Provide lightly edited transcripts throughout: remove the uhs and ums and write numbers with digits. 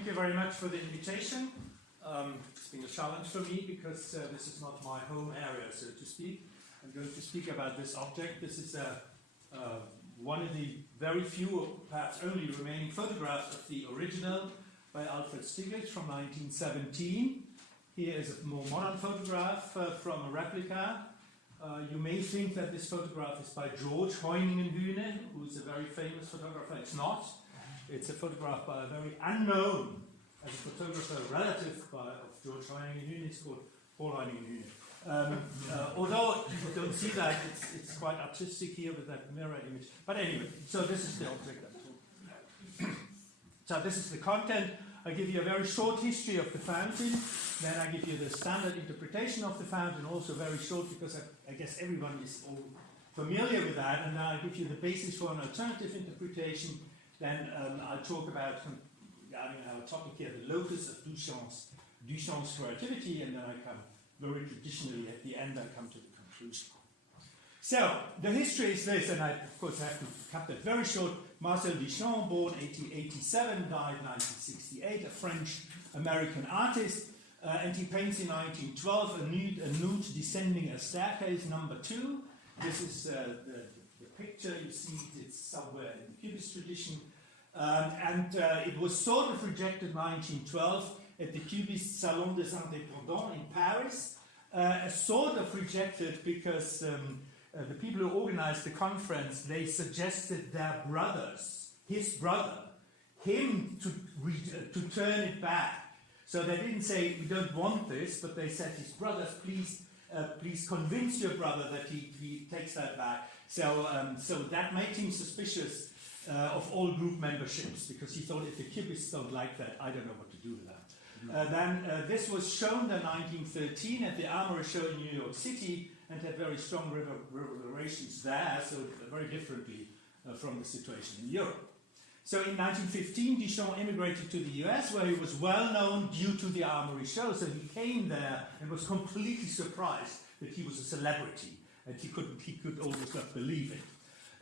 Thank you very much for the invitation. It's been a challenge for me because this is not my home area, so to speak. I'm going to speak about this object. This is one of the very few, or perhaps only, remaining photographs of the original by Alfred Stieglitz from 1917. Here is a more modern photograph from a replica. You may think that this photograph is by George Hoyningen-Huene, who is a very famous photographer. It's not. It's a photograph by a very unknown, as a photographer, relative of George Hoyningen-Huene. It's called Paul Hoyningen-Huene. Although you don't see that, it's quite artistic here with that mirror image. But anyway, so this is the object. So this is the content. I give you a very short history of the fountain, then I give you the standard interpretation of the fountain, also very short because I guess everyone is all familiar with that, and now I give you the basis for an alternative interpretation. Then I'll talk about, our topic here, the locus of Duchamp's creativity, and then I come very traditionally at the end, I come to the conclusion. So, the history is this, and I, of course, have to cut that very short. Marcel Duchamp, born 1887, died 1968, a French-American artist, and he paints in 1912 a nude descending a staircase, number 2. This is the picture, you see it's somewhere in the Cubist tradition, and it was sort of rejected in 1912 at the Cubist Salon des Indépendants in Paris, sort of rejected because the people who organized the conference, they suggested their brothers, his brother, him to turn it back. So they didn't say, we don't want this, but they said, his brothers, please convince your brother that he takes that back. So, so that made him suspicious of all group memberships, because he thought if the Cubists don't like that, I don't know what to do with that. Then this was shown in 1913 at the Armory Show in New York City, and had very strong reverberations there, so very differently from the situation in Europe. So in 1915, Duchamp immigrated to the US, where he was well known due to the Armory Show. So he came there and was completely surprised that he was a celebrity, and he could almost not believe it.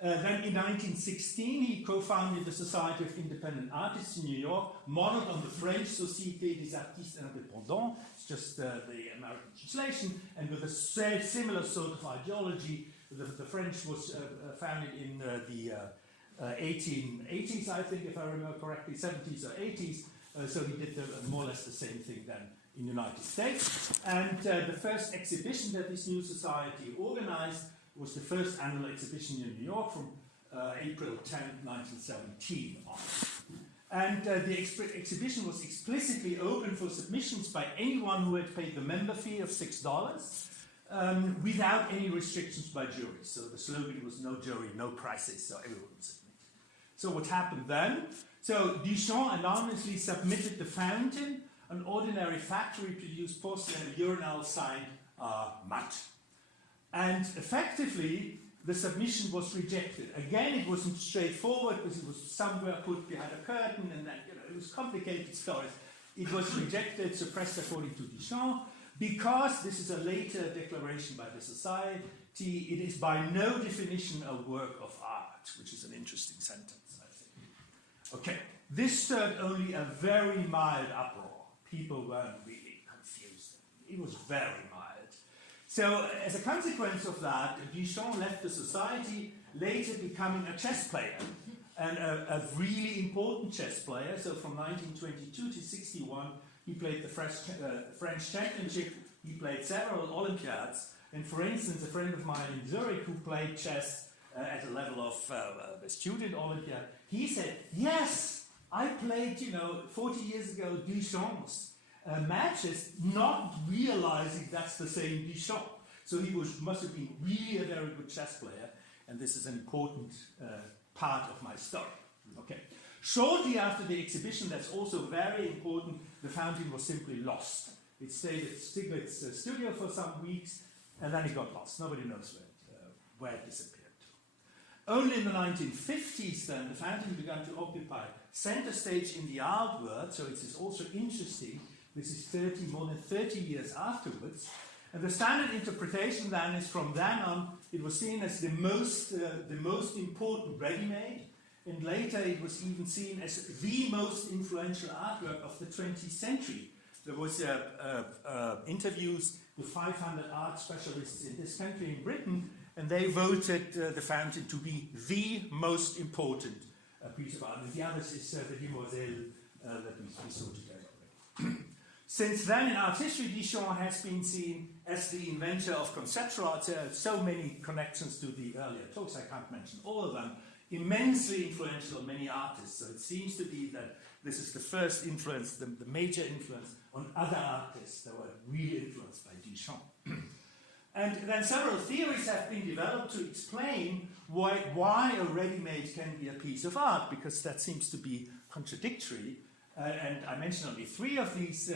Then in 1916, he co-founded the Society of Independent Artists in New York, modeled on the French Société des Artistes Indépendants, it's just the American translation, and with a similar sort of ideology. The French was founded in the 1880s, I think, if I remember correctly, 70s or 80s, so he did more or less the same thing then in the United States. And the first exhibition that this new society organized was the first annual exhibition in New York from April 10, 1917 on. And the exhibition was explicitly open for submissions by anyone who had paid the member fee of $6 without any restrictions by juries. So the slogan was no jury, no prices, so everyone would submit. So what happened then? So Duchamp anonymously submitted the fountain, an ordinary factory-produced porcelain urinal signed mud. And effectively, the submission was rejected. Again, it wasn't straightforward because it was somewhere put behind a curtain, and then, it was complicated stories. It was rejected, suppressed according to Duchamp, because this is a later declaration by the society. It is by no definition a work of art, which is an interesting sentence, I think. Okay, this stirred only a very mild uproar. People weren't really confused. It was very mild. So, as a consequence of that, Duchamp left the society, later becoming a chess player, and a really important chess player. So, from 1922 to 61, he played the French Championship, he played several Olympiads, and for instance, a friend of mine in Zurich who played chess at a level of a student Olympiad, he said, yes, I played, 40 years ago Duchamp's matches, not realizing that's the same Duchamp. So he must have been really a very good chess player, and this is an important part of my story. Okay. Shortly after the exhibition, that's also very important, the fountain was simply lost. It stayed at Stieglitz's studio for some weeks, and then it got lost. Nobody knows where it disappeared to. Only in the 1950s, then, the fountain began to occupy center stage in the art world, so it is also interesting. This is more than 30 years afterwards. And the standard interpretation then is from then on, it was seen as the most important ready-made. and later it was even seen as the most influential artwork of the 20th century. There was interviews with 500 art specialists in this country, in Britain, and they voted the fountain to be the most important piece of art. And the others is the Demoiselle that we saw today. Since then, in art history, Duchamp has been seen as the inventor of conceptual art. There are so many connections to the earlier talks, I can't mention all of them. Immensely influential on many artists. So it seems to be that this is the first influence, the major influence on other artists that were really influenced by Duchamp. And then several theories have been developed to explain why a ready-made can be a piece of art, because that seems to be contradictory. And I mentioned only 3 of these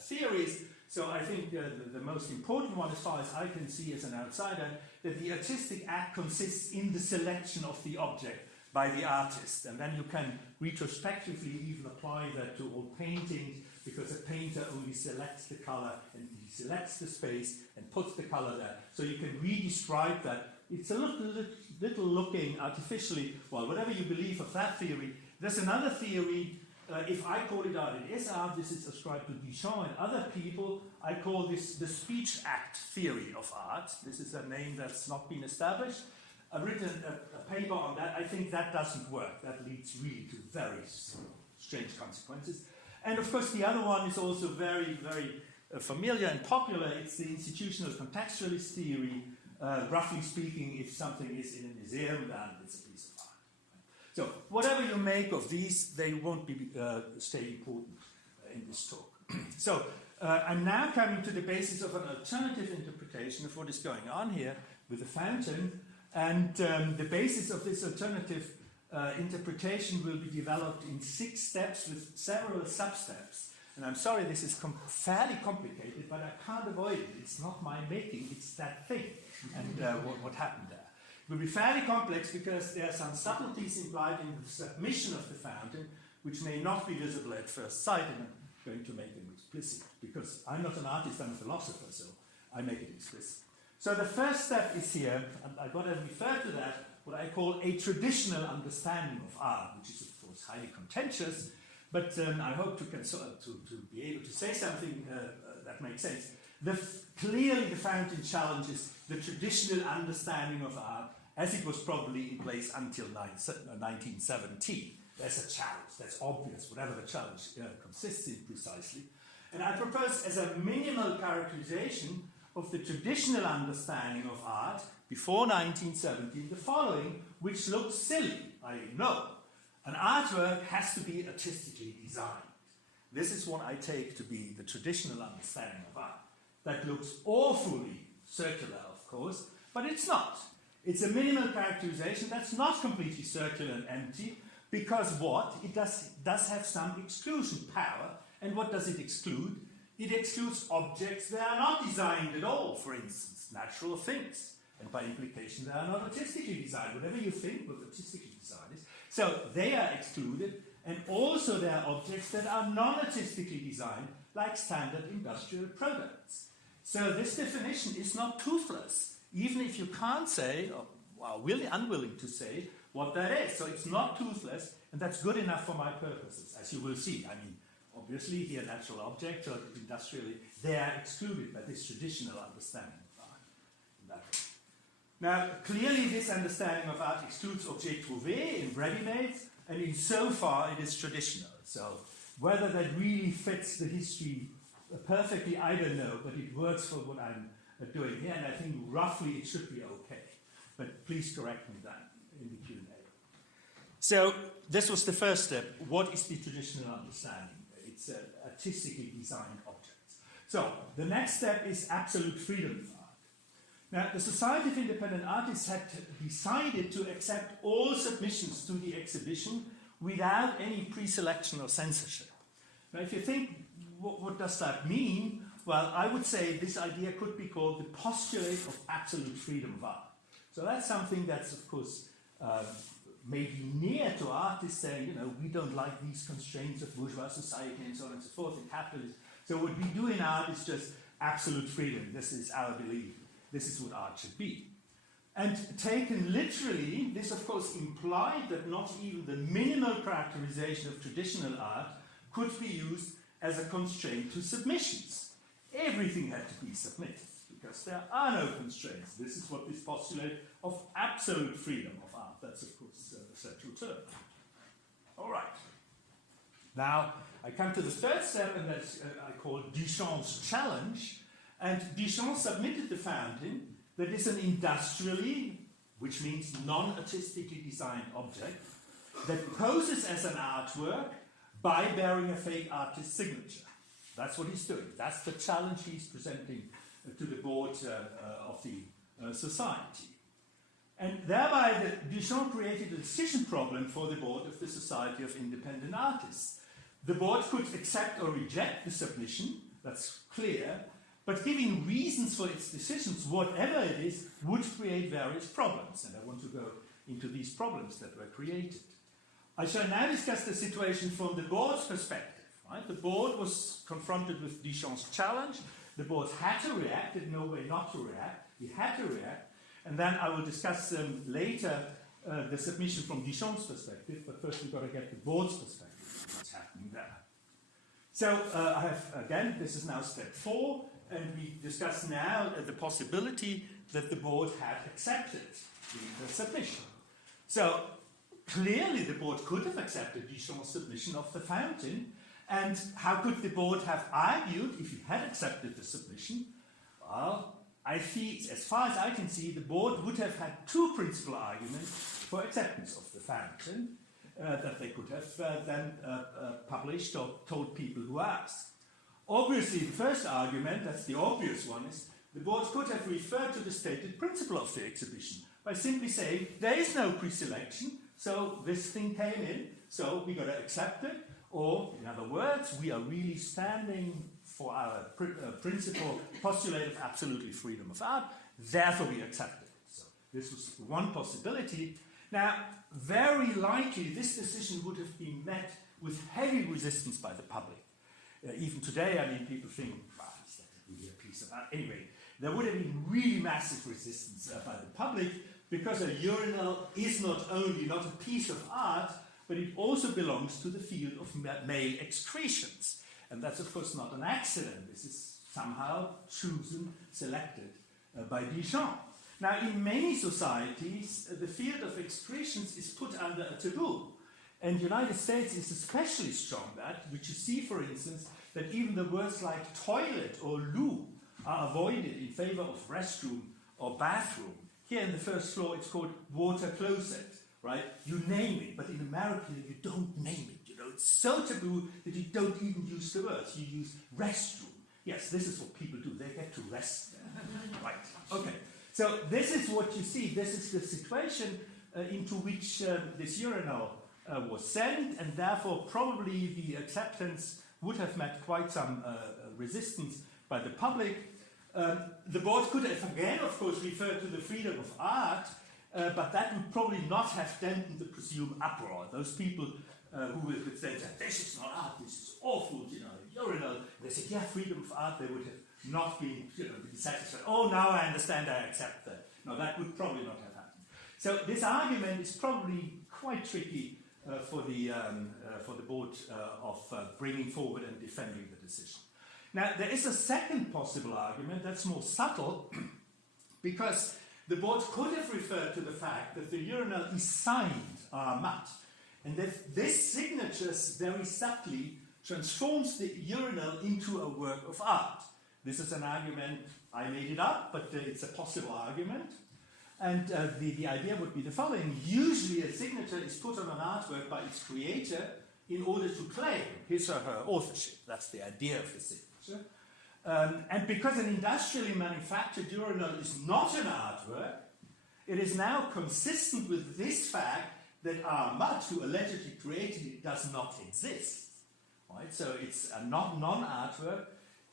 theories. So I think the most important one, as far as I can see as an outsider, that the artistic act consists in the selection of the object by the artist. And then you can retrospectively even apply that to all paintings, because a painter only selects the color and he selects the space and puts the color there. So you can re-describe that. It's a little looking artificially, well, whatever you believe of that theory. There's another theory. If I call it art, it is art. This is ascribed to Duchamp and other people. I call this the speech act theory of art. This is a name that's not been established. I've written a paper on that. I think that doesn't work. That leads really to very strange consequences. And of course, the other one is also very, very familiar and popular. It's the institutional contextualist theory. Roughly speaking, if something is in a museum, then it's a piece of art. So whatever you make of these, they won't stay important in this talk. So I'm now coming to the basis of an alternative interpretation of what is going on here with the fountain. And the basis of this alternative interpretation will be developed in 6 steps with several sub-steps. And I'm sorry, this is fairly complicated, but I can't avoid it. It's not my making, it's that thing. And what happened there. It will be fairly complex because there are some subtleties implied in the submission of the fountain, which may not be visible at first sight, and I'm going to make them explicit. Because I'm not an artist, I'm a philosopher, so I make it explicit. So the first step is here, and I've got to refer to that, what I call a traditional understanding of art, which is of course highly contentious, but I hope to be able to say something that makes sense. Clearly the fountain challenges the traditional understanding of art as it was probably in place until 1917. There's a challenge, that's obvious, whatever the challenge consists in precisely. And I propose as a minimal characterization of the traditional understanding of art before 1917 the following, which looks silly, I know. An artwork has to be artistically designed. This is what I take to be the traditional understanding of art. That looks awfully circular, of course, but it's not. It's a minimal characterization that's not completely circular and empty, because what? It does have some exclusion power. And what does it exclude? It excludes objects that are not designed at all, for instance, natural things. And by implication, they are not artistically designed. Whatever you think what artistically designed is. So they are excluded, and also there are objects that are non-artistically designed, like standard industrial products. So this definition is not toothless, even if you can't say, or are really unwilling to say, what that is. So it's not toothless, and that's good enough for my purposes, as you will see. I mean, obviously, here natural objects or industrially, they are excluded by this traditional understanding of art. Now, clearly this understanding of art excludes objets trouvés in ready-mades, and in so far it is traditional. So whether that really fits the history perfectly, I don't know, but it works for what I'm doing here, and I think roughly it should be okay. But please correct me that in the Q&A. So this was the first step. What is the traditional understanding? It's artistically designed objects. So the next step is absolute freedom of art. Now, the Society of Independent Artists had decided to accept all submissions to the exhibition without any pre-selection or censorship. Now, if you think, what does that mean? Well, I would say this idea could be called the postulate of absolute freedom of art. So that's something that's, of course, maybe near to artists saying, you know, we don't like these constraints of bourgeois society and so on and so forth, and capitalism. So what we do in art is just absolute freedom. This is our belief. This is what art should be. And taken literally, this of course implied that not even the minimal characterization of traditional art could be used as a constraint to submissions. Everything had to be submitted, because there are no constraints. This is what this postulate of absolute freedom of art. That's of course a central term. All right. Now, I come to the third step, and that's I call Duchamp's challenge. And Duchamp submitted the fountain that is an industrially, which means non-artistically designed object, that poses as an artwork by bearing a fake artist's signature. That's what he's doing. That's the challenge he's presenting to the board of the society. And thereby, Duchamp created a decision problem for the board of the Society of Independent Artists. The board could accept or reject the submission, that's clear, but giving reasons for its decisions, whatever it is, would create various problems. And I want to go into these problems that were created. I shall now discuss the situation from the board's perspective. Right? The board was confronted with Duchamp's challenge. The board had to react, there's no way not to react. He had to react. And then I will discuss later the submission from Duchamp's perspective, but first we've got to get the board's perspective of what's happening there. So I have, again, this is now step 4, and we discuss now the possibility that the board had accepted the submission. So clearly the board could have accepted Duchamp's submission of the fountain, and how could the board have argued if he had accepted the submission? Well, I see, as far as I can see, the board would have had 2 principal arguments for acceptance of the fountain that they could have then published or told people who asked. Obviously, the first argument, that's the obvious one, is the board could have referred to the stated principle of the exhibition by simply saying there is no pre-selection, so this thing came in, so we got to accept it. Or, in other words, we are really standing for our principle, postulate of absolutely freedom of art, therefore we accept it. So this was one possibility. Now, very likely this decision would have been met with heavy resistance by the public. Even today, I mean, people think, wow, is that really a piece of art? Anyway, there would have been really massive resistance by the public, because a urinal is not only not a piece of art, but it also belongs to the field of male excretions. And that's, of course, not an accident. This is somehow chosen, selected by Duchamp. Now, in many societies, the field of excretions is put under a taboo. And the United States is especially strong that, which you see, for instance, that even the words like toilet or loo are avoided in favor of restroom or bathroom. Here in the first floor, it's called water closet, right? You name it, but in America, you don't name it. You know, it's so taboo that you don't even use the words. You use restroom. Yes, this is what people do. They get to rest there. Right, okay. So this is what you see. This is the situation into which this urinal was sent, and therefore probably the acceptance would have met quite some resistance by the public. The board could have again, of course, referred to the freedom of art, but that would probably not have dampened the presumed uproar. Those people who would say, this is not art, this is awful, you know, urinal. They said, yeah, freedom of art, they would have not been, been satisfied. Oh, now I understand, I accept that. No, that would probably not have happened. So this argument is probably quite tricky for the board of bringing forward and defending the decision. Now, there is a second possible argument that's more subtle, because the board could have referred to the fact that the urinal is signed mat, and that this signature very subtly transforms the urinal into a work of art. This is an argument, I made it up, but it's a possible argument. And the idea would be the following. Usually a signature is put on an artwork by its creator in order to claim his or her authorship. That's the idea of the signature. And because an industrially manufactured urinal is not an artwork, it is now consistent with this fact that Ahmad, who allegedly created it, does not exist. Right? So it's a non-artwork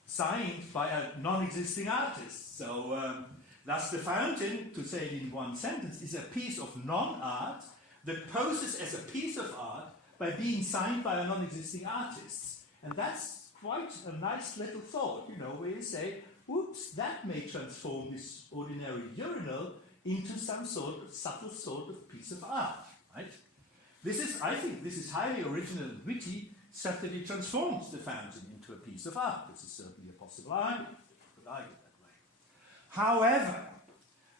signed by a non-existing artist. So thus the fountain, to say it in one sentence, is a piece of non-art that poses as a piece of art by being signed by a non-existing artist. And that's quite a nice little thought, you know, where you say, whoops, that may transform this ordinary urinal into some sort of subtle sort of piece of art, right? I think this is highly original and witty, such that it transforms the fountain into a piece of art. This is certainly a possible argument. You could argue that way. However,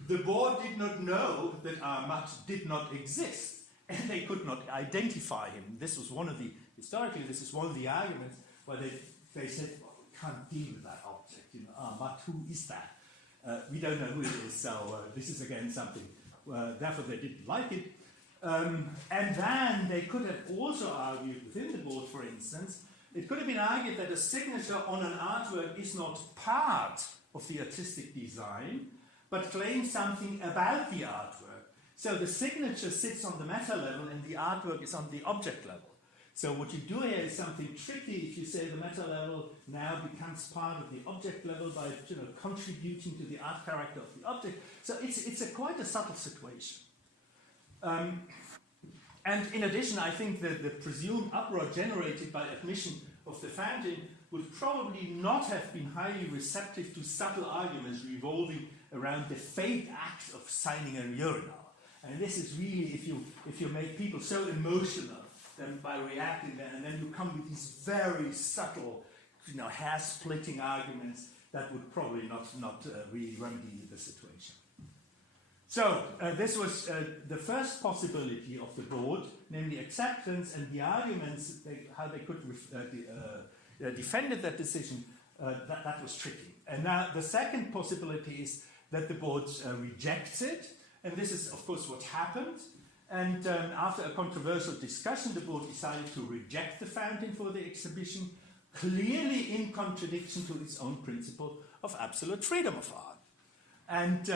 the board did not know that Armat did not exist, and they could not identify him. Historically, this is one of the arguments where they said, well, we can't deal with that object. Armat, who is that? We don't know who it is, so this is again something. Therefore, they didn't like it. And then they could have also argued within the board, for instance, it could have been argued that a signature on an artwork is not part of the artistic design, but claims something about the artwork. So the signature sits on the meta level and the artwork is on the object level. So what you do here is something tricky if you say the meta level now becomes part of the object level by contributing to the art character of the object. So it's quite a subtle situation. And in addition, I think that the presumed uproar generated by admission of the fountain would probably not have been highly receptive to subtle arguments revolving around the fake act of signing a urinal. And this is really, if you make people so emotional then by reacting there, and then you come with these very subtle, hair-splitting arguments that would probably not really remedy the situation. So this was the first possibility of the board, namely acceptance, and the arguments, how they could defended that decision, that was tricky. And now the second possibility is that the board rejects it, and this is of course what happened. And after a controversial discussion, the board decided to reject the fountain for the exhibition, clearly in contradiction to its own principle of absolute freedom of art. And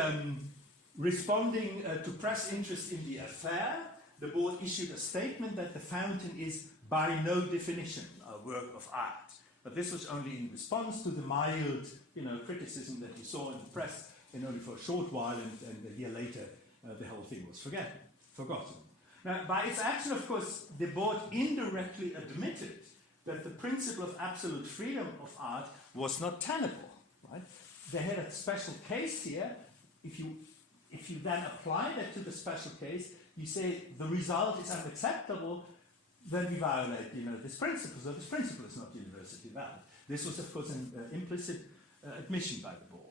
responding to press interest in the affair, the board issued a statement that the fountain is by no definition a work of art. But this was only in response to the mild criticism that you saw in the press, and only for a short while, and a year later the whole thing was forgotten. Now, by its action, of course, the board indirectly admitted that the principle of absolute freedom of art was not tenable. Right? They had a special case here. If you then apply that to the special case, you say the result is unacceptable, then we violate this principle. So this principle is not universally valid. This was, of course, an implicit admission by the board.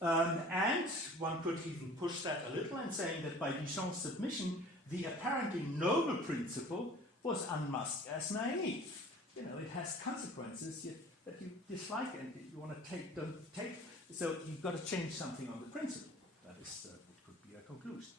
And one could even push that a little and saying that by Duchamp's submission, the apparently noble principle was unmasked as naive. It has consequences that you dislike and you want to don't take. So you've got to change something on the principle. That is what could be a conclusion.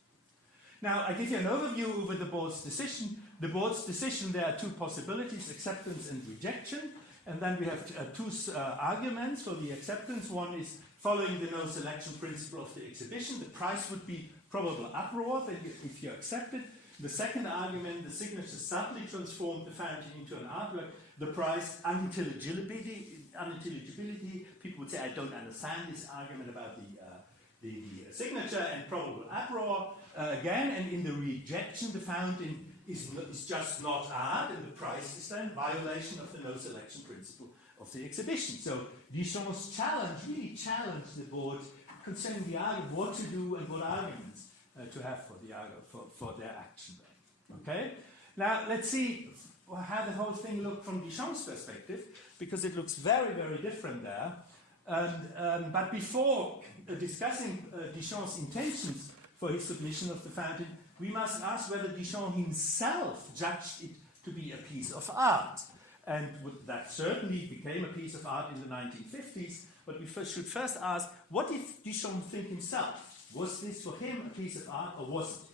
Now, I give you an overview over the board's decision. The board's decision, there are two possibilities, acceptance and rejection. And then we have two arguments for the acceptance. One is following the no selection principle of the exhibition. The price would be probable uproar if you accept it. The second argument, the signature subtly transformed the fountain into an artwork. The price, unintelligibility. People would say, I don't understand this argument about the signature, and probable uproar. Again, and in the rejection, the fountain is just not art, and the price is then violation of the no selection principle of the exhibition. So Duchamp's challenge really challenged the board concerning the argument, what to do and what arguments to have for their action. Okay? Now let's see how the whole thing looked from Duchamp's perspective, because it looks very, very different there. But before discussing Duchamp's intentions for his submission of the fountain, we must ask whether Duchamp himself judged it to be a piece of art. And that certainly became a piece of art in the 1950s, but we should first ask, what did Duchamp think himself? Was this for him a piece of art, or wasn't it?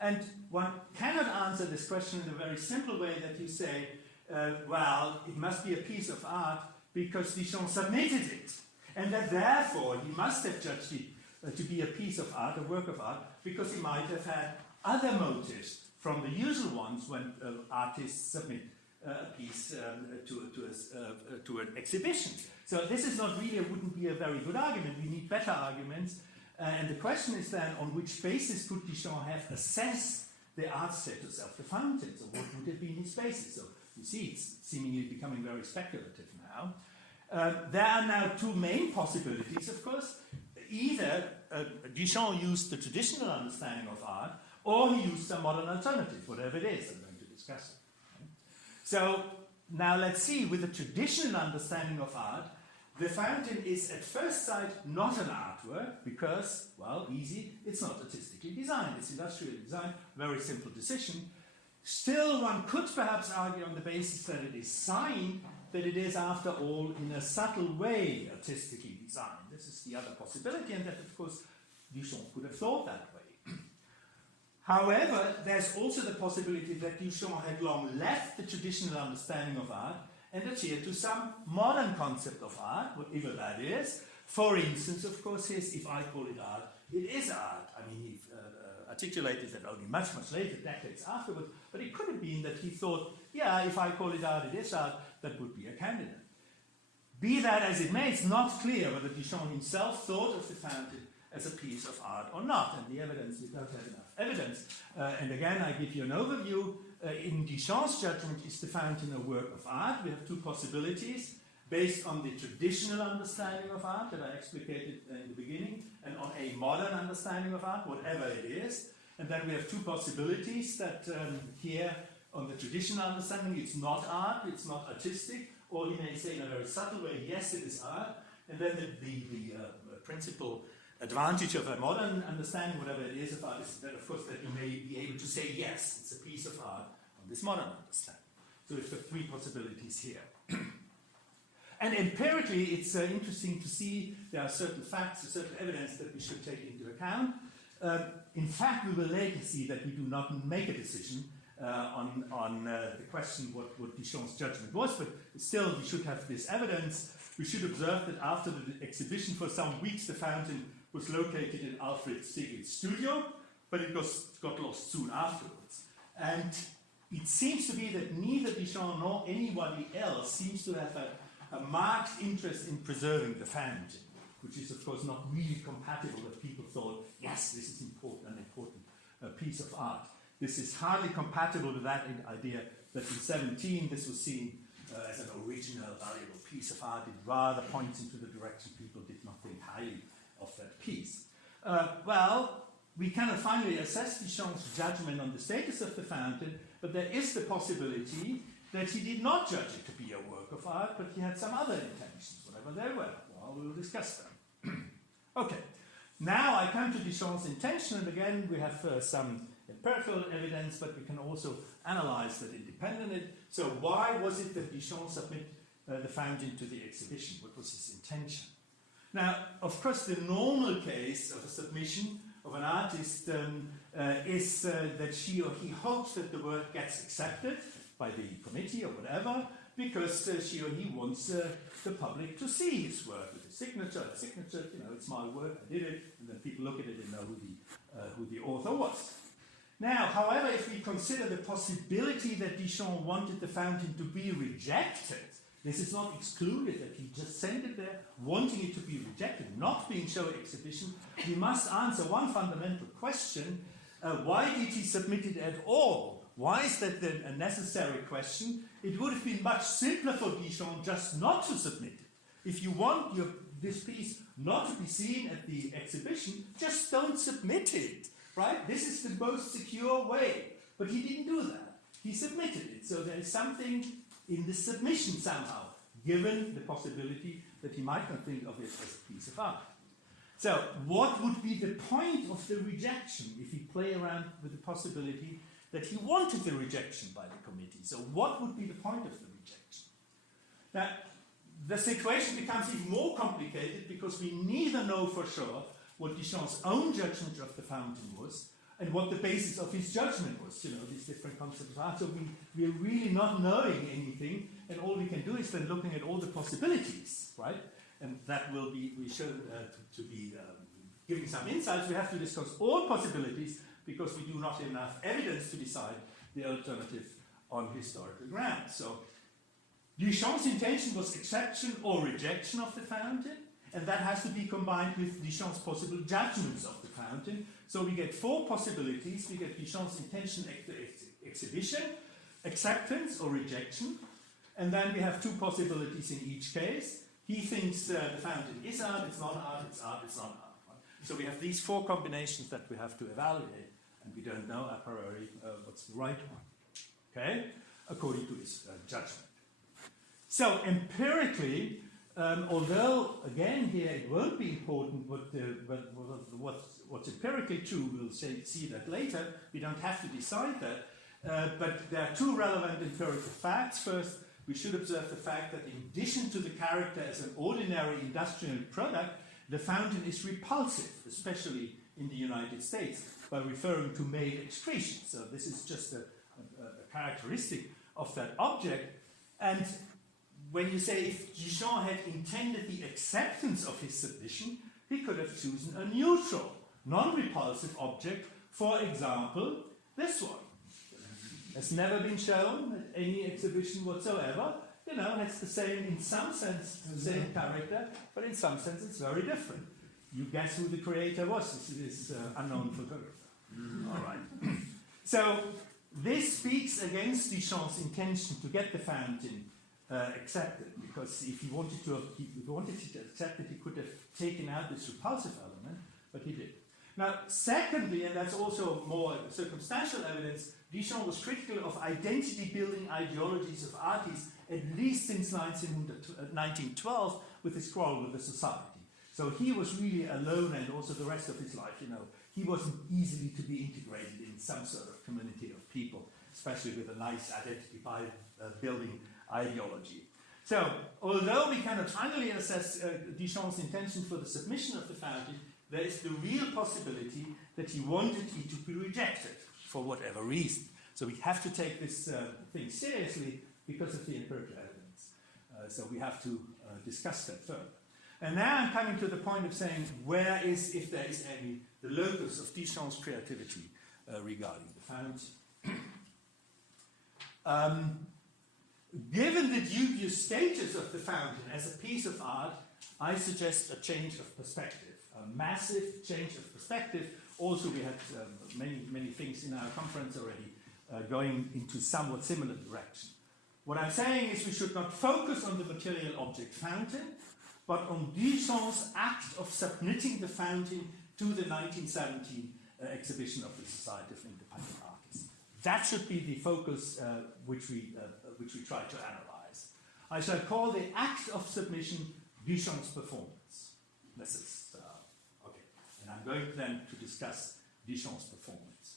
And one cannot answer this question in a very simple way that you say, well, it must be a piece of art because Duchamp submitted it, and that therefore he must have judged it to be a piece of art, a work of art, because he might have had other motives from the usual ones when artists submit a piece to an exhibition. So this is not really, wouldn't be a very good argument. We need better arguments. And the question is then, on which basis could Duchamp have assessed the art status of the fountain? So what would have been his basis? So you see, it's seemingly becoming very speculative now. There are now two main possibilities, of course. Either Duchamp used the traditional understanding of art, or he used some modern alternative, whatever it is. I'm going to discuss it. So now let's see, with the traditional understanding of art, the fountain is at first sight not an artwork because, well, easy, it's not artistically designed, it's industrially designed, very simple decision. Still, one could perhaps argue on the basis that it is signed, that it is, after all, in a subtle way artistically designed. This is the other possibility, and that, of course, Duchamp could have thought that way. However, there's also the possibility that Duchamp had long left the traditional understanding of art and adhered to some modern concept of art, whatever that is. For instance, of course, if I call it art, it is art. I mean, he articulated that only much, much later, decades afterwards, but it could have been that he thought, yeah, if I call it art, it is art, that would be a candidate. Be that as it may, it's not clear whether Duchamp himself thought of the fountain as a piece of art or not, and the evidence, we don't have enough evidence. And again, I give you an overview. In Duchamp's judgment, is the fountain a work of art? We have two possibilities, based on the traditional understanding of art that I explicated in the beginning, and on a modern understanding of art, whatever it is. And then we have two possibilities that here, on the traditional understanding, it's not art, it's not artistic, or he may say in a very subtle way, yes, it is art. And then the principal advantage of a modern understanding, whatever it is of art, is that, of course, that you may be able to say, yes, it's a piece of art on this modern understanding. So we've got three possibilities here. And empirically, it's interesting to see there are certain facts, certain evidence that we should take into account. In fact, we will later see that we do not make a decision on the question what Duchamp's judgment was, but still we should have this evidence. We should observe that after the exhibition for some weeks, the fountain was located in Alfred Stieglitz' studio, but it got lost soon afterwards. And it seems to be that neither Duchamp nor anybody else seems to have a marked interest in preserving the fountain, which is of course not really compatible that people thought, yes, this is an important piece of art. This is hardly compatible with that idea that in 17 this was seen as an original, valuable piece of art. It rather points into the direction people did not think highly of that piece. Well, we cannot finally assess Duchamp's judgment on the status of the fountain, but there is the possibility that he did not judge it to be a work of art, but he had some other intentions, whatever they were. Well, we will discuss them. Okay, now I come to Duchamp's intention, and again we have some empirical evidence, but we can also analyze that independently. So why was it that Duchamp submitted the fountain to the exhibition? What was his intention? Now, of course, the normal case of a submission of an artist is that she or he hopes that the work gets accepted by the committee or whatever, because she or he wants the public to see his work with his signature, you know, it's my work, I did it, and then people look at it and know who the author was. Now, however, if we consider the possibility that Duchamp wanted the fountain to be rejected, this is not excluded, that he just sent it there, wanting it to be rejected, not being shown exhibition, we must answer one fundamental question. Why did he submit it at all? Why is that then a necessary question? It would have been much simpler for Duchamp just not to submit it. If you want this piece not to be seen at the exhibition, just don't submit it, right? This is the most secure way. But he didn't do that. He submitted it. So there is something in the submission somehow, given the possibility that he might not think of it as a piece of art. So what would be the point of the rejection if we play around with the possibility that he wanted the rejection by the committee? So what would be the point of the rejection? Now, the situation becomes even more complicated because we neither know for sure what Duchamp's own judgment of the fountain was and what the basis of his judgment was, you know, these different concepts of art. So we're really not knowing anything, and all we can do is then looking at all the possibilities, right? And that will be, we show to be giving some insights. We have to discuss all possibilities because we do not have enough evidence to decide the alternative on historical grounds. So Duchamp's intention was acceptance or rejection of the fountain, and that has to be combined with Duchamp's possible judgments of the fountain. So we get four possibilities. We get Duchamp's intention exhibition, acceptance or rejection, and then we have two possibilities in each case. He thinks the fountain is art, it's not art, it's art, it's not art. So we have these four combinations that we have to evaluate, and we don't know a priori what's the right one, okay, according to his judgment. So empirically, although again here it won't be important what's empirically true, we'll see that later, we don't have to decide that, but there are two relevant empirical facts. First, we should observe the fact that in addition to the character as an ordinary industrial product, the fountain is repulsive, especially in the United States, by referring to male excretion. So this is just a characteristic of that object. And when you say if Duchamp had intended the acceptance of his submission, he could have chosen a neutral, non-repulsive object, for example, this one. Has never been shown at any exhibition whatsoever. You know, it's the same, in some sense, the same character, but in some sense it's very different. You guess who the creator was, this unknown photographer. All right. So this speaks against Duchamp's intention to get the fountain accepted, because if he wanted to accept it, he could have taken out this repulsive element, but he did. Now, secondly, and that's also more circumstantial evidence, Duchamp was critical of identity-building ideologies of artists, at least since 1912, with his quarrel with the society. So he was really alone, and also the rest of his life, you know, he wasn't easily to be integrated in some sort of community of people, especially with a nice identity-building ideology. So, although we cannot finally assess Duchamp's intention for the submission of the fountain, there is the real possibility that he wanted it to be rejected for whatever reason. So we have to take this thing seriously because of the empirical evidence. So we have to discuss that further. And now I'm coming to the point of saying where is, if there is any, the locus of Duchamp's creativity regarding the fountain. Given the dubious status of the fountain as a piece of art, I suggest a change of perspective, a massive change of perspective. Also, we had many things in our conference already going into somewhat similar direction. What I'm saying is we should not focus on the material object fountain, but on Duchamp's act of submitting the fountain to the 1917 exhibition of the Society of Independent Artists. That should be the focus which we try to analyze. I shall call the act of submission Duchamp's performance. This is okay. And I'm going then to discuss Duchamp's performance.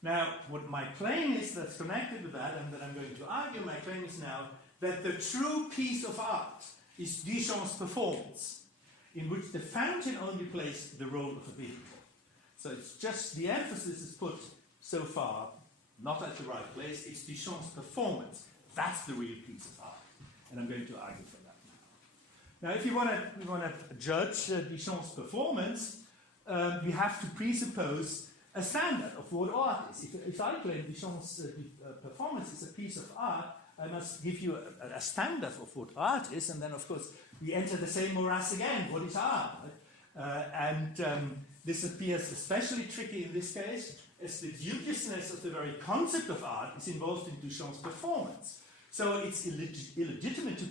Now, what my claim is that's connected with that, and that I'm going to argue, my claim is now that the true piece of art is Duchamp's performance, in which the fountain only plays the role of a vehicle. So it's just the emphasis is put so far not at the right place, it's Duchamp's performance. That's the real piece of art. And I'm going to argue for that now. Now, if you want to judge Duchamp's performance, we have to presuppose a standard of what art is. If I claim Duchamp's performance is a piece of art, I must give you a standard of what art is, and then, of course, we enter the same morass again. What is art? This appears especially tricky in this case, as the dubiousness of the very concept of art is involved in Duchamp's performance. So it's illegitimate to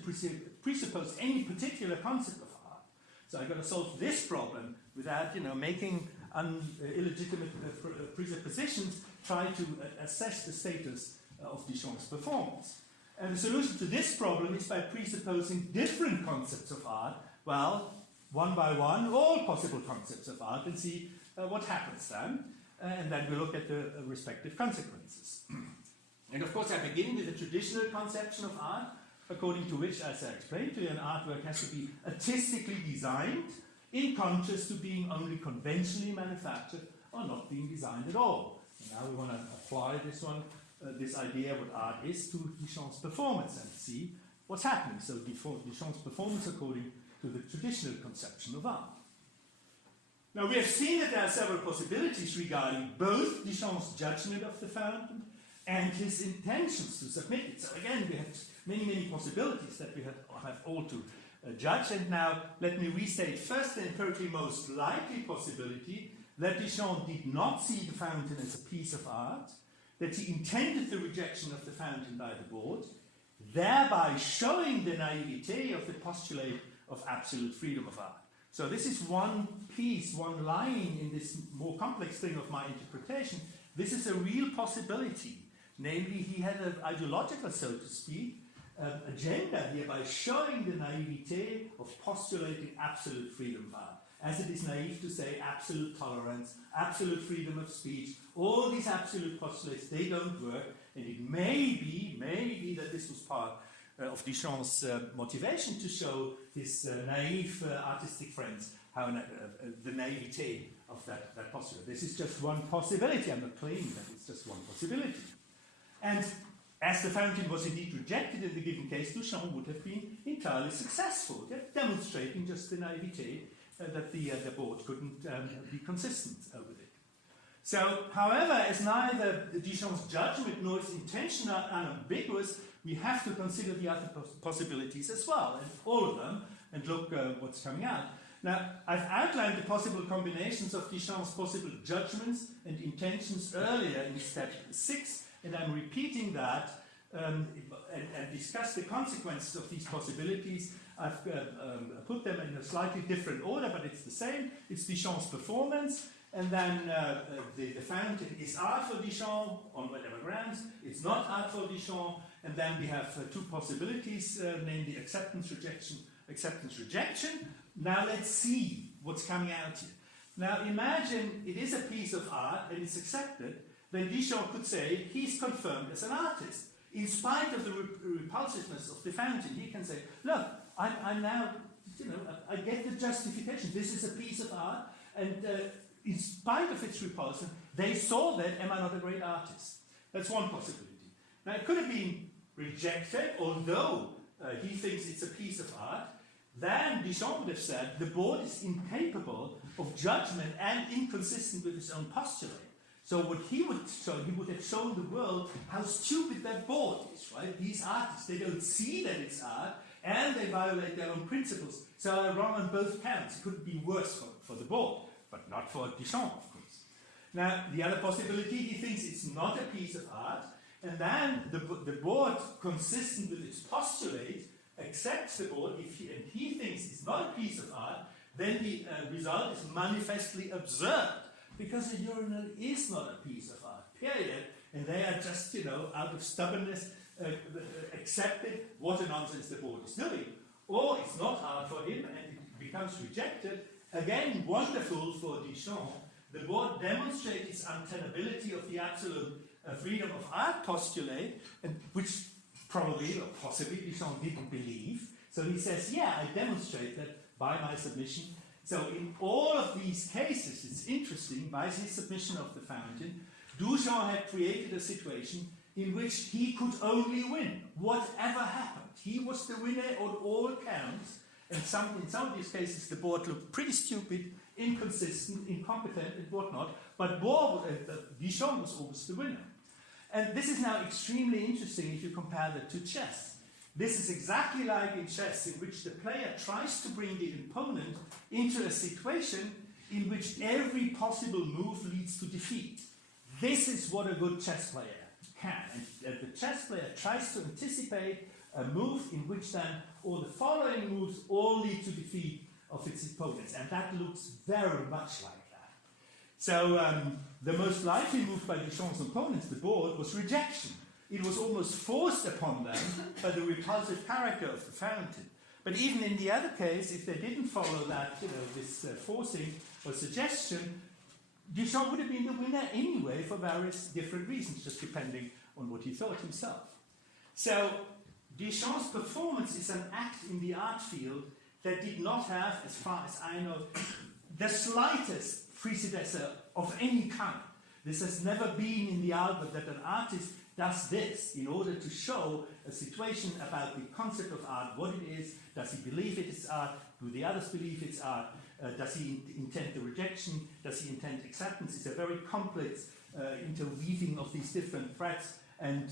presuppose any particular concept of art. So I've got to solve this problem without, making illegitimate presuppositions, try to assess the status of Duchamp's performance. And the solution to this problem is by presupposing different concepts of art, well, one by one, all possible concepts of art, and see what happens then. And then we look at the respective consequences. And of course I begin with the traditional conception of art, according to which, as I explained to you, an artwork has to be artistically designed, in contrast to being only conventionally manufactured or not being designed at all. And now we want to apply this idea what art is to Duchamp's performance and see what's happening. So Duchamp's performance according to the traditional conception of art. Now we have seen that there are several possibilities regarding both Duchamp's judgment of the fountain and his intentions to submit it. So again, we have many possibilities that we have all to judge. And now let me restate first the empirically most likely possibility that Duchamp did not see the fountain as a piece of art, that he intended the rejection of the fountain by the board, thereby showing the naivete of the postulate of absolute freedom of art. So this is one piece, one line in this more complex thing of my interpretation. This is a real possibility. Namely, he had an ideological, so to speak, agenda here by showing the naivete of postulating absolute freedom of art. As it is naive to say absolute tolerance, absolute freedom of speech, all these absolute postulates, they don't work. And it may be that this was part of Duchamp's motivation to show his naive artistic friends how the naivete of that postulate. This is just one possibility. I'm not claiming that it's just one possibility. And as the fountain was indeed rejected in the given case, Duchamp would have been entirely successful, demonstrating just the naivete that the board couldn't be consistent with it. So, however, as neither Duchamp's judgment nor its intention are unambiguous, we have to consider the other possibilities as well, and all of them, and look what's coming out. Now, I've outlined the possible combinations of Duchamp's possible judgments and intentions earlier in step 6, and I'm repeating that and discuss the consequences of these possibilities. I've put them in a slightly different order, but it's the same. It's Duchamp's performance, and then the fountain is art for Duchamp on whatever grounds. It's not art for Duchamp, and then we have two possibilities, namely acceptance, rejection. Now let's see what's coming out here. Now imagine it is a piece of art and it's accepted. Then Duchamp could say he's confirmed as an artist. In spite of the repulsiveness of the fountain, he can say, look, I'm now, I get the justification. This is a piece of art, and in spite of its repulsion, they saw that, am I not a great artist? That's one possibility. Now, it could have been rejected, although he thinks it's a piece of art. Then Duchamp would have said, the board is incapable of judgment and inconsistent with his own postulate. So what he would have shown the world how stupid that board is, right? These artists, they don't see that it's art, and they violate their own principles. So I'm wrong on both counts. It couldn't be worse for the board, but not for Duchamp, of course. Now, the other possibility, he thinks it's not a piece of art, and then the board, consistent with its postulate, accepts the board, and he thinks it's not a piece of art, then the result is manifestly absurd. Because a urinal is not a piece of art, period, and they are just, out of stubbornness, accepted what a nonsense the board is doing. Or it's not art for him and it becomes rejected. Again, wonderful for Duchamp. The board demonstrates its untenability of the absolute freedom of art postulate, which probably or possibly Duchamp didn't believe. So he says, yeah, I demonstrate that by my submission. So in all of these cases, it's interesting, by his submission of the fountain, Duchamp had created a situation in which he could only win, whatever happened. He was the winner on all counts, and in some of these cases the board looked pretty stupid, inconsistent, incompetent, and whatnot, but Duchamp was always the winner. And this is now extremely interesting if you compare that to chess. This is exactly like in chess, in which the player tries to bring the opponent into a situation in which every possible move leads to defeat. This is what a good chess player can. And the chess player tries to anticipate a move in which then all the following moves all lead to defeat of its opponents. And that looks very much like that. So the most likely move by Duchamp's opponents, the board, was rejection. It was almost forced upon them by the repulsive character of the fountain. But even in the other case, if they didn't follow that, this forcing or suggestion, Duchamp would have been the winner anyway for various different reasons, just depending on what he thought himself. So Duchamp's performance is an act in the art field that did not have, as far as I know, the slightest predecessor of any kind. This has never been in the art that an artist does this in order to show a situation about the concept of art, what it is, does he believe it is art, do the others believe it's art, does he intend the rejection, does he intend acceptance? It's a very complex interweaving of these different threads, and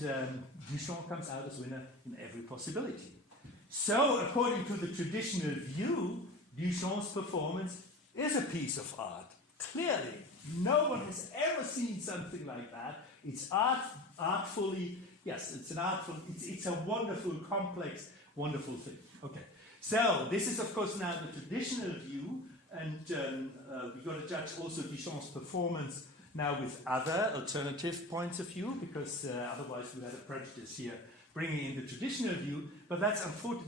Duchamp comes out as winner in every possibility. So, according to the traditional view, Duchamp's performance is a piece of art. Clearly, no one has ever seen something like that. It's artfully, yes, it's a wonderful, complex, wonderful thing. Okay, so this is of course now the traditional view, and we've got to judge also Duchamp's performance now with other alternative points of view, because otherwise we had a prejudice here bringing in the traditional view. But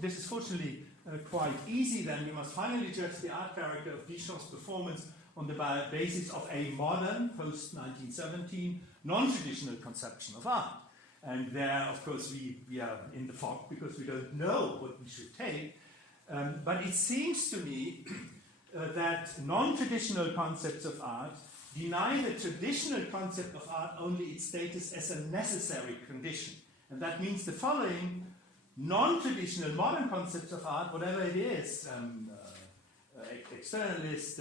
this is fortunately quite easy. Then we must finally judge the art character of Duchamp's performance on the basis of a modern, post-1917, non-traditional conception of art. And there, of course, we are in the fog because we don't know what we should take. But it seems to me that non-traditional concepts of art deny the traditional concept of art only its status as a necessary condition. And that means the following: non-traditional modern concepts of art, whatever it is, externalist,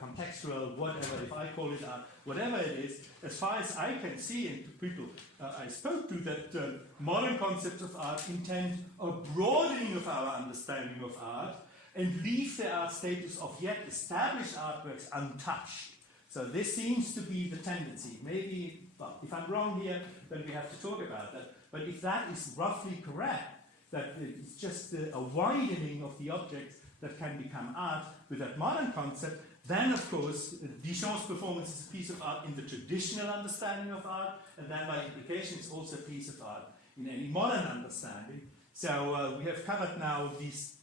contextual, whatever, if I call it art, whatever it is, as far as I can see, and to people I spoke to, that modern concepts of art intend a broadening of our understanding of art and leave the art status of yet established artworks untouched. So this seems to be the tendency. Maybe, well, if I'm wrong here, then we have to talk about that. But if that is roughly correct, that it's just a widening of the objects that can become art with that modern concept, then of course Duchamp's performance is a piece of art in the traditional understanding of art, and then by implication it's also a piece of art in any modern understanding. So we have covered now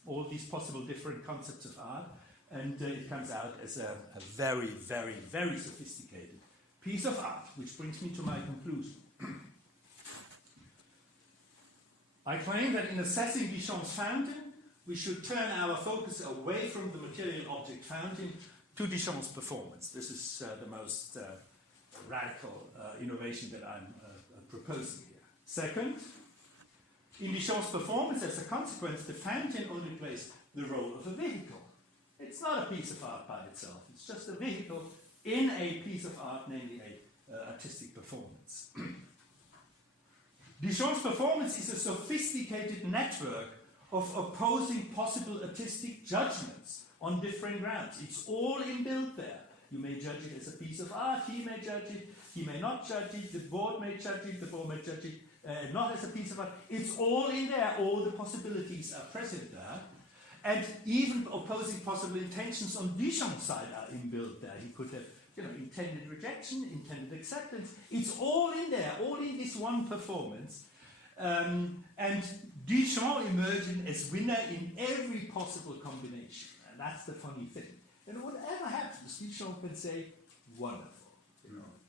all these possible different concepts of art, and it comes out as a very, very, very sophisticated piece of art, which brings me to my conclusion. I claim that in assessing Duchamp's fountain, we should turn our focus away from the material object fountain to Duchamp's performance. This is the most radical innovation that I'm proposing here. Second, in Duchamp's performance, as a consequence, the fountain only plays the role of a vehicle. It's not a piece of art by itself. It's just a vehicle in a piece of art, namely an artistic performance. Duchamp's performance is a sophisticated network of opposing possible artistic judgments on different grounds. It's all inbuilt there. You may judge it as a piece of art, he may judge it, he may not judge it, the board may judge it, the board may judge it not as a piece of art. It's all in there, all the possibilities are present there. And even opposing possible intentions on Duchamp's side are inbuilt there. He could have intended rejection, intended acceptance. It's all in there, all in this one performance. And Duchamp emerging as winner in every possible combination. And that's the funny thing. And whatever happens, Duchamp can say, wonderful.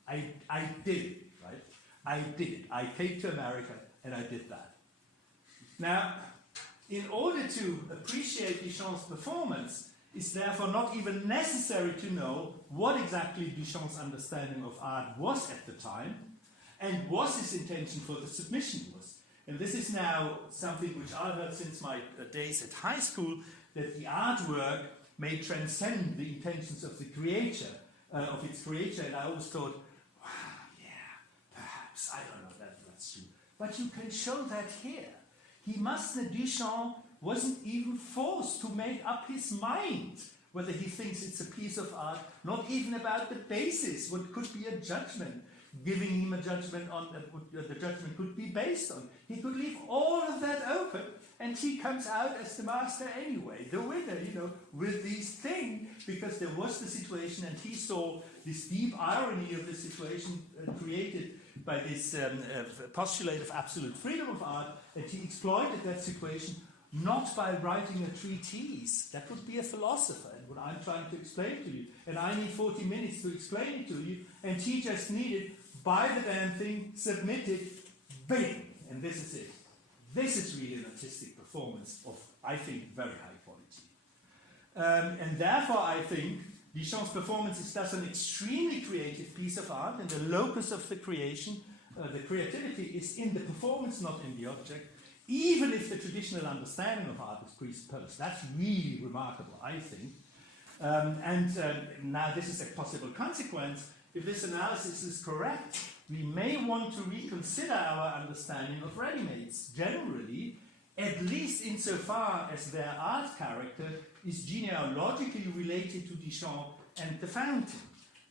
I did it, right? I did it. I came to America and I did that. Now, in order to appreciate Duchamp's performance, it's therefore not even necessary to know what exactly Duchamp's understanding of art was at the time and what his intention for the submission was. And this is now something which I've heard since my days at high school, that the artwork may transcend the intentions of the creator, of its creator. And I always thought, wow, yeah, perhaps, I don't know that that's true. But you can show that here. Duchamp wasn't even forced to make up his mind whether he thinks it's a piece of art, not even about the basis, what could be a judgment, giving him a judgment on what the judgment could be based on. He could leave all of that open, and he comes out as the master anyway, the winner, with these things, because there was the situation, and he saw this deep irony of the situation created by this postulate of absolute freedom of art, and he exploited that situation not by writing a treatise. That would be a philosopher, and what I'm trying to explain to you. And I need 40 minutes to explain it to you, and he just needed, buy the damn thing, submit it, bing, and this is it. This is really an artistic performance of, I think, very high quality. And therefore, I think Duchamp's performance is thus an extremely creative piece of art, and the locus of the creation, the creativity, is in the performance, not in the object, even if the traditional understanding of art is presupposed. That's really remarkable, I think. Now this is a possible consequence. If this analysis is correct, we may want to reconsider our understanding of ready-mades generally, at least insofar as their art character is genealogically related to Duchamp and the fountain.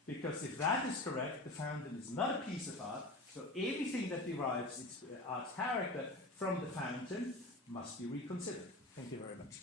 Because if that is correct, the fountain is not a piece of art, so everything that derives its art character from the fountain must be reconsidered. Thank you very much.